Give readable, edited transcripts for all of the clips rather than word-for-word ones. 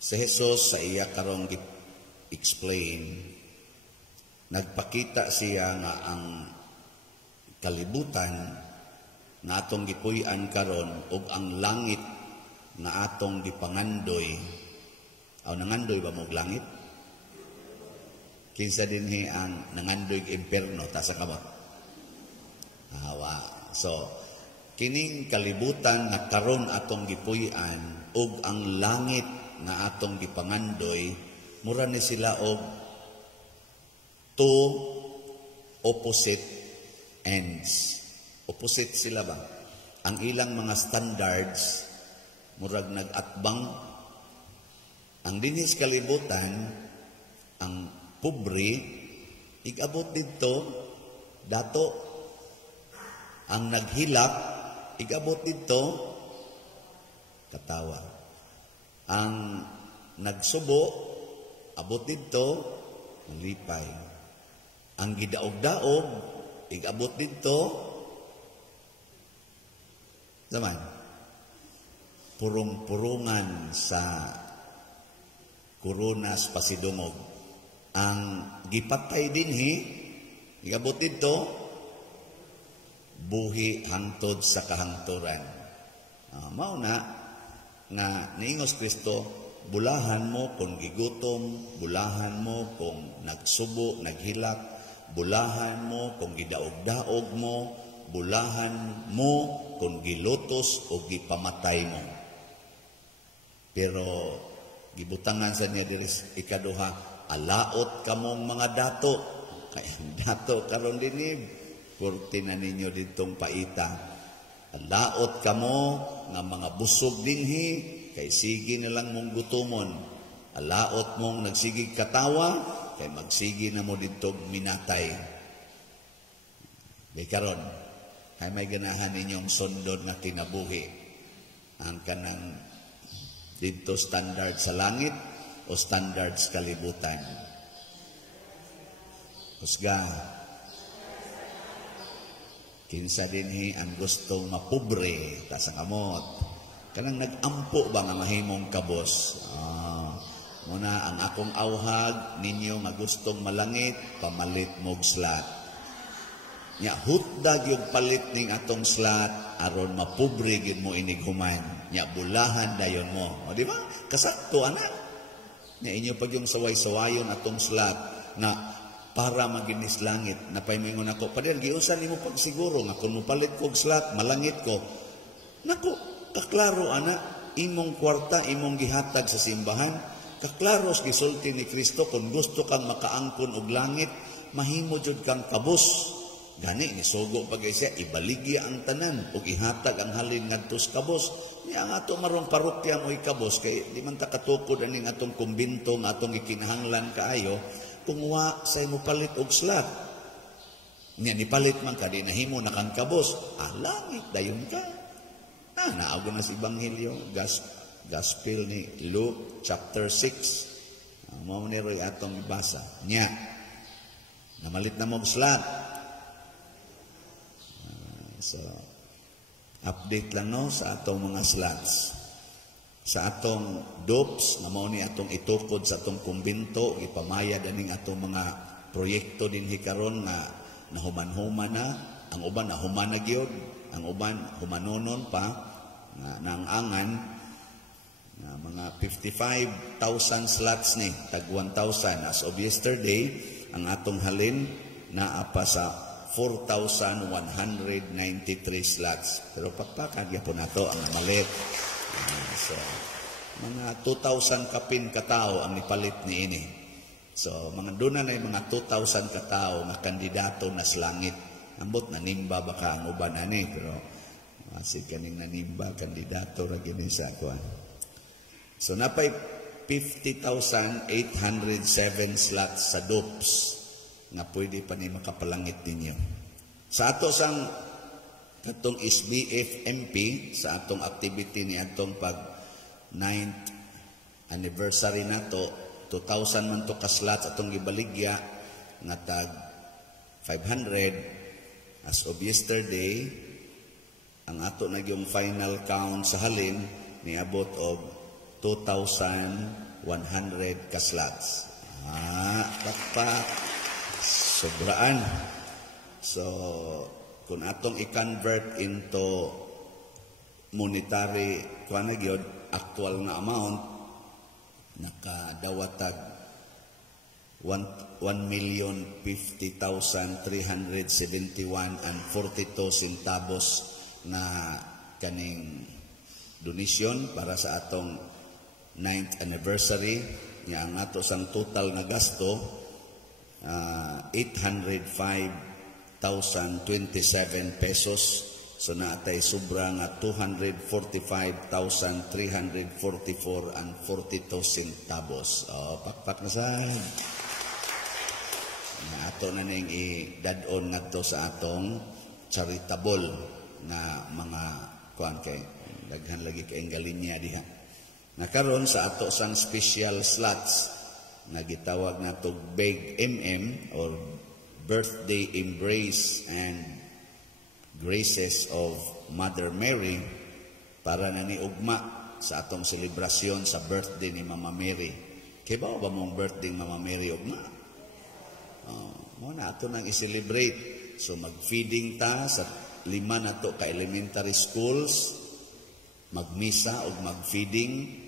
Si Jesus sa iya karong explain, nagpakita siya nga ang kalibutan na atong gipuy-an karon ug ang langit na atong gipangandoy. Aw nangandoy ba mo og langit? Kinsa dinhi ang nangandoy og impierno ta sa kamot? So kining kalibutan na karon atong gipuy-an ug ang langit na atong gipangandoy, mura ni sila og two opposite ends. Opposite sila ba? Ang ilang mga standards murag nag-atbang. Ang dinhis kalibutan, ang pobre, igabot dito, dato. Ang naghilak, igabot dito, katawa. Ang nagsubo, abot dito, malipay. Ang gidaog-daog, igabot dito, zaman, purong-purungan sa Kurunas Pasidungog. Ang gipatay dinhi, igabot dito, buhi hangtod sa kahangturan. Mao na nga niingos Kristo, bulahan mo kung gigutom, bulahan mo kung nagsubo, naghilak, bulahan mo kung gidaog-daog mo, bulahan mo kung gilutos o gipamatay mo. Pero gibutangan sa niya diri ikaduha, alaot kamong mga dato. Kaya dato karon dinhi, kurti na ninyo ditong paita. Alaot kamo nga mga busog dinhi, kay sige na lang mong gutumon. Alaot mong nagsigig katawa, kay magsigi na mo ditong minatay. Di karon, ay may ganahan ninyong sundon nga kinabuhi. Ang kanang dito standard sa langit o standard sa kalibutan. Husga. Kinsa dinhi ang gustong mapobre ta sa kamot. Kanang nag-ampo ba nga mahimong kabos. Muna ang akong awhag ninyo nga gustong malangit, pamalit mog slat. Nya hutdag yung palit ning atong slat aron mapobre gid mo inig human. Nya bulahan dayon mo. O di ba? Kasakto ana. Nya inyo pag yung saway-sawayon atong slat na para maginis langit. Napaymingon ako, padel giusan nimo pagsiguro nga kung mopalit kog slat, malangit ko. Nako, kaklaro ana, imong kwarta, imong gihatag sa simbahan, kaklaros gisulti ni Kristo kung gusto kang makaangkon og langit, mahimo jud kang kabos. Gani ni sugo pagay siya, ibaligya ang tanan ug ihatag ang halin ngadto sa kabos. Niya ang ato marong parokya mo ikabos kay di man ta katukod aning atong kumbinto nga atong gikinahanglan kaayo kung wa say mo palit og slat. Niya ni palit man ka di nahimo na kang kabos. Langit dayon ka. Naog na sa Ebanghelyo, Gospel ni Luke chapter 6. Mao ni roy atong ibasa. Nya namalit na mo og slat. So, update lang no sa atong mga slots. Sa atong dopes, na mao ni atong itukod sa atong kumbinto, ipamaya daning atong mga proyekto din hikaron na nahuman-human na, ang uban nahuman na gyud, ang uban humanonon pa, na ang angan, na mga 55,000 slots ni, tag 1,000. As of yesterday, ang atong halin na apa sa 4,193 slots. Pero pakpakan yapon nato ang malit. So, mga 2,000 kapin katao ang nipalit ni ini. So, mga doon na mga 2,000 katao nga kandidato na sa langit. Ambot nanimba baka ang uban ani, pero masig kaning nanimba kandidato ra gini sa kuan. So, napay 50,807 slots sa dopes na pwede pa ni makapalangit ninyo. Sa ato sang katong SBF MP, sa atong activity ni atong pag 9th anniversary nato, 2,000 man to ka slots atong gibaligya nga tag 500. As of yesterday, ang ato na yung final count sa halin niabot og 2,100 ka slots. Pakpak. Sobraan. So, kung atong i-convert into monetary, actual na amount, nakadawatag 1,050,371.42 centavos na kaning donation para sa atong 9th anniversary. Nga ang ato sang total na gasto 805,027 pesos. So naatay sobra nga 245,344.42 centavos. Pakpak na sad. Ato na ning i-dad-on ngadto sa atong charitable na mga kuan kay daghan lagi kay galinya diha. Nakaron sa ato sang special slots na gitawag nato Big MM or Birthday Embrace and Graces of Mother Mary para naniugma sa atong selebrasyon sa birthday ni Mama Mary. Kay ba mong birthday Mama Mary ugma? Muna ato nang i-celebrate. So mag-feeding ta sa 5 na to ka elementary schools, magmisa o mag-feeding.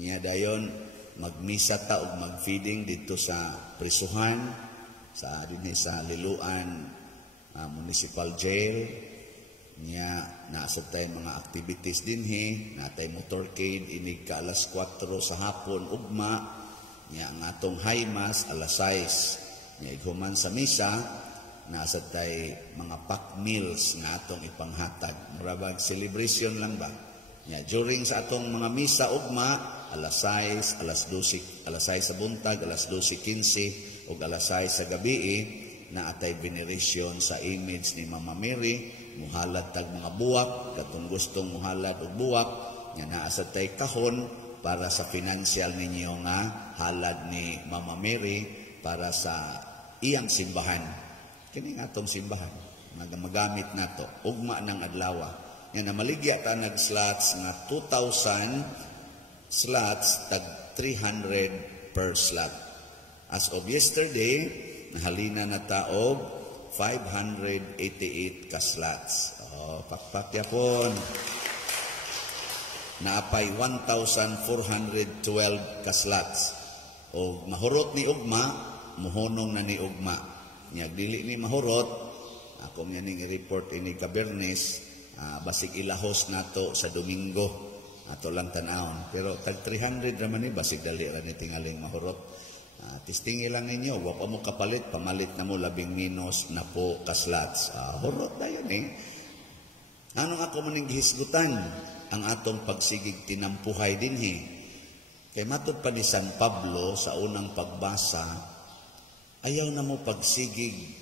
Niya dayon magmisa ta o mag-feeding dito sa prisuhan, sa Liluan Municipal Jail. Niya naasad tayo mga activities dinhi, natay motorcade inig ka alas 4 sa hapon ugma. Niya ang atong high mass alas 6. Niya ighuman sa misa, nasa tay mga pack meals nga atong ipanghatag. Murabag celebration lang ba? Niya, during sa atong mga misa ugma, alas 6, alas 12, alas 6 sa buntag, alas 12:15, o alas 6 sa gabi, na atay veneration sa image ni Mama Mary, muhalad tag mga buwak, katong gustong muhalad og buwak, niya naasad tay kahon para sa financial ninyo nga halad ni Mama Mary para sa iyang simbahan. Kini nga atong simbahan, magamit nato ugma ng adlaw. Yan na maligya ta nag-slots nga 2,000 slots tag 300 per slot. As of yesterday, nahalina na ta og 588 ka slots. Pakpak yapon. Naapay 1,412 ka slots. O mahurot ni ugma, muhonong na ni ugma. Niya dili ni mahurot, ako nga ning i-report ini ka Bernes, basig ilahos nato sa Domingo. Ato lang tan-awon. Pero tag 300 raman ni basig dali ra ni tingaling mahurot. Testingi lang ninyo, wa pa mo kapalit, pamalit na mo labing minus na po ka slots. Hurot na yun eh. Anong ako maning gihisgutan? Ang atong pagsigig tinampuhay dinhi. Kay matod pa ni San Pablo sa unang pagbasa, ayaw na mo pagsigig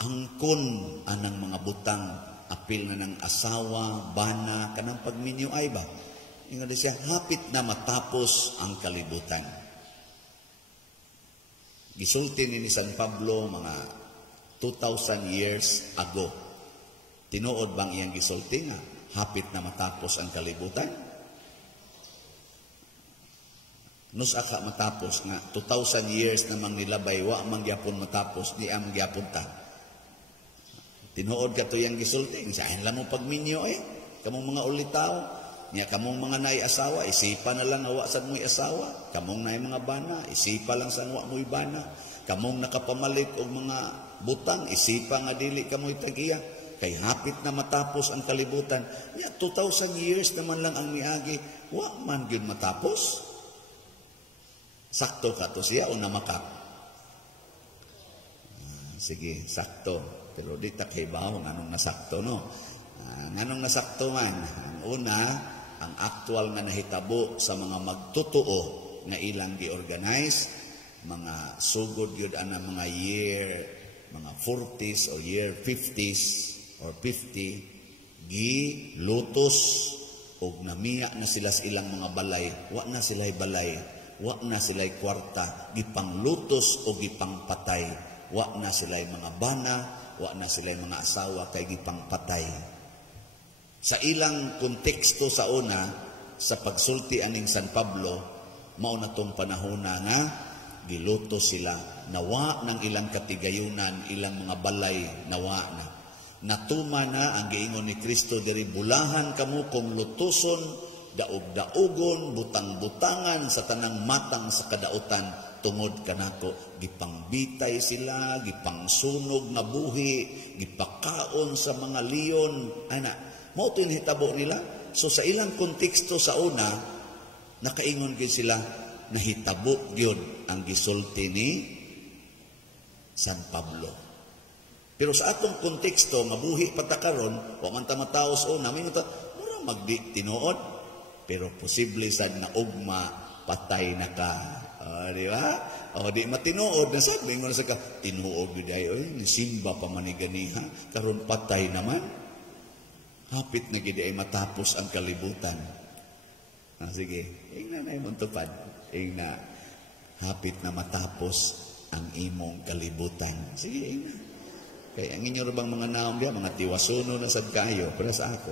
angkon anang mga butang, apil na ng asawa, bana, kanang pagminyo ay ba? Ingon siya, hapit na matapos ang kalibutan. Gisulti ni San Pablo mga 2,000 years ago. Tinuod bang iyang gisulti nga, hapit na matapos ang kalibutan? Nus aka matapos nga 2,000 years namang nilabay wa man gyapon matapos di am gyapon ta. Tinuod ka to yang gisulti sa lang mo pagminyo kamong mga ulitaw niya kamong mga naay asawa isipa na lang awa sad mo'y asawa, kamong naay mga bana isipa lang sa wa mo'y bana, kamong nakapamalit og mga butang isipa nga dili kamoy tagiya kay hapit na matapos ang kalibutan. Niya 2,000 years naman lang ang miagi, wa man gyud matapos. Sakto ka to siya o namakap? Sige, sakto. Pero di takibaw, nganong nasakto, no? Nganong nasakto man? Ang una, ang actual nga nahitabo sa mga magtutuo na ilang gi-organize, mga sugod yun ang mga year, mga 40s o year 50s or 50, gi-lutos o namiya na sila sa ilang mga balay, wa na sila'y balay, wa na sila'y kwarta, gipanglutos o gipangpatay. Wa na sila'y mga bana, wa na sila'y mga asawa kay gipangpatay. Sa ilang konteksto sa una, sa pagsulti aning San Pablo, mao na tong panahon na nga giluto sila, nawa ng ilang katigayunan, ilang mga balay, nawa na. Natuma na ang giingon ni Kristo diri, bulahan kamo kung lutuson, daog-daogon, butang-butangan sa tanang matang sa kadautan tungod kanako. Gipangbitay sila, gipangsunog na buhi, gipakaon sa mga leon. Ana, mao to hitabo nila. So sa ilang konteksto sa una, nakaingon gyud sila, nahitabo gyud ang gisulti ni San Pablo. Pero sa atong konteksto, mabuhi patakaron, wa man ta mataos o namin ito, mura magdi tinuod. Pero posible sad na ugma, patay na ka. Di ba? O di matinuod na sad, lingon sa ka, tinuod giday, oy, nisimba pa maniganiha, karon patay naman. Hapit na giday matapos ang kalibutan. Sige, ingna na imong tupad. Ingna, hapit na matapos ang imong kalibutan. Sige, ingna. Kaya ang inyo bang mga naong diya, mga tiwasuno na sad kayo, para sa ako.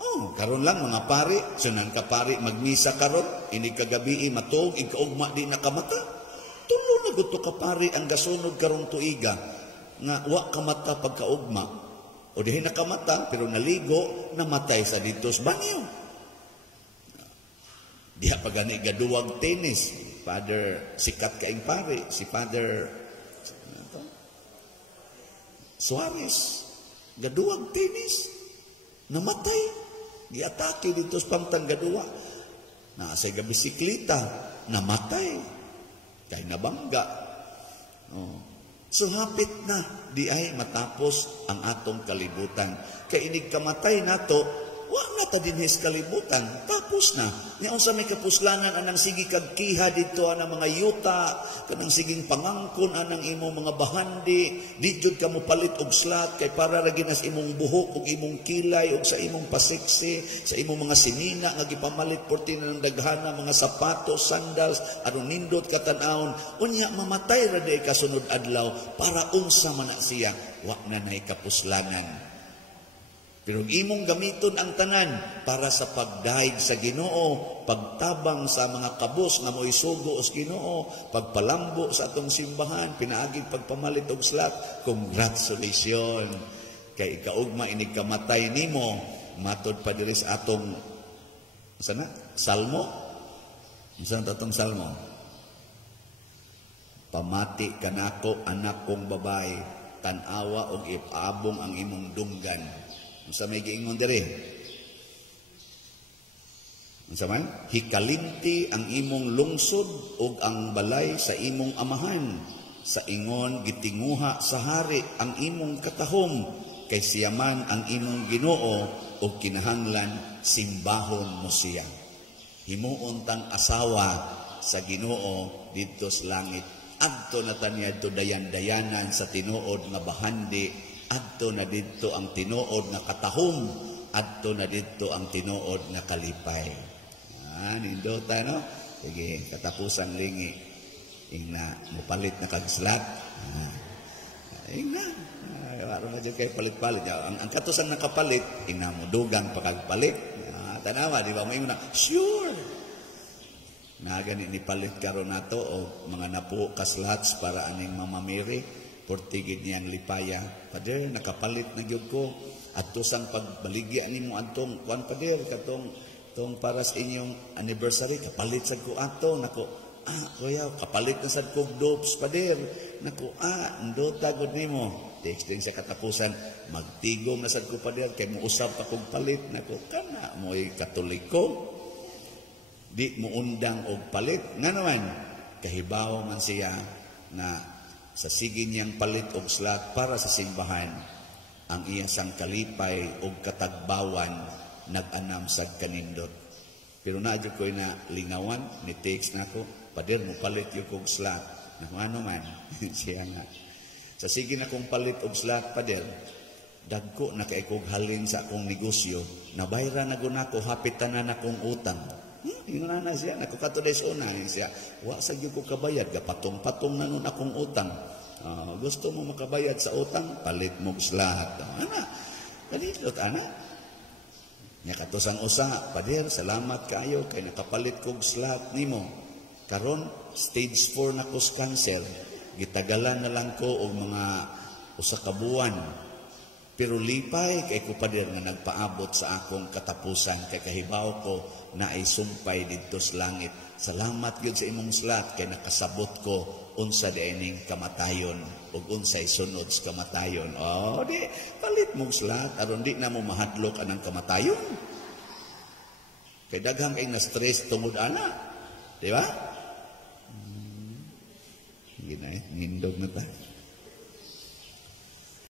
Oh, karon lang mga pari, sunan ka pari, magmisa karon, ini kagabi matog, ikaugma di nakamata. Tulo na gusto ka pari ang gasunod karong tuiga, nga wa kamata pagkaugma. O dihin nakamata, pero naligo, namatay sa dito sa banyo. Diha pa gani gaduwag tennis, Father, sikat kaing pari, si Father Suarez, gaduwag tennis, namatay, giatake dito sa pamtang gaduwa, nasa gabisiklita, namatay, kay nabangga. Oh. So hapit na, di ay matapos ang atong kalibutan. Kay inig kamatay nato, wa na ta dinhis kalibutan, tapos na. Niya sa may kapuslangan anang sige kagkiha dito anang mga yuta, kanang siging pangangkon anang imong mga bahandi, didjud ka mo palit og slat kay para ra ginas imong buhok ug imong kilay ug sa imong pasiksi, sa imong mga sinina nga gipamalit porti na ng daghana mga sapatos, sandals, aron nindot katan-awon. Unya mamatay ra day kasunod adlaw para unsa man na siya, wa na nay kapuslangan. Pero imong gamiton ang tanan para sa pagdaig sa Ginoo, pagtabang sa mga kabos nga mo'y sugo os Ginoo, pagpalambo sa atong simbahan, pinaaging pagpamalit og slat. Congratulations! Kay ikaugma inig kamatay nimo, matod pa diri sa atong sana? Salmo? Saan atong salmo? Pamati kanako anak kong babae, tanawa og ipaabong ang imong dunggan. Sa may giingon diri. Unsa man? Hikalimti ang imong lungsod ug ang balay sa imong amahan. Sa ingon gitinguha sa hari ang imong katahom, kay siya man ang imong Ginoo ug kinahanglan simbahon mo siya. Himuon tang asawa sa Ginoo didto sa langit. Adto na taniya to dayan-dayanan sa tinuod nga bahandi. Adto na dito ang tinuod nga katahom, adto na dito ang tinuod nga kalipay. Nindota, no? Sige, katapusan lingi. Ingna, mupalit na kagslat. Ingna, waro na dyan kayo palit-palit. Ang katusan na kapalit, ingna mo dugang pakagpalit. Tanawa, di ba? May na, sure! Nagani ni palit karon nato o mga napo kaslats para aning mamamiri. Portigid niyang lipaya. Pader, nakapalit na gyud ko. Adto sang pagbaligya nimo adtong kuan pader katong para sa inyong anniversary kapalit sad ko ato nako. Kuya, kapalit na sad kog dopes pader. Nako, ndota gud nimo. Texting sa katapusan, magtigom na sad ko pader kay mo usab pa kog palit nako. Kana mo'y Katoliko. Di mo undang og palit. Nga naman, kahibaw man siya na sa sige niyang palit og slat para sa simbahan, ang iya sang kalipay og katagbawan nag-anam sa kanindot. Pero naadyo ko na lingawan, ni text na ko, pader mo palit yung og slat. Ano man, siya nga. Sa sige na kong palit og slat, pader, dagko na kay kog halin sa akong negosyo, nabayra na gunako, hapitan na akong utang. Ingnan na siya, nakukatuday sa una siya. Wa sa gyud ko kabayad, gapatong-patong na nun akong utang. Gusto mo makabayad sa utang, palit mo slat. Ana, kanilot ana. Nya katosang usa, Pader, salamat kaayo kay nakapalit kog slot nimo. Karon stage 4 na ko sa cancer. Gitagalan na lang ko og mga usa ka buwan. Pero lipay kay ko Pader nga nagpaabot sa akong katapusan kay kahibaw ko na ay sumpay didto sa langit. Salamat gyud sa imong slot kay nakasabot ko unsa diining kamatayon ug unsay sunod sa kamatayon. Oh, di palit mong slot aron di na mo mahadlok anang kamatayon. Kay daghang kay na stress tungod ana. Di ba? Nindog na ta.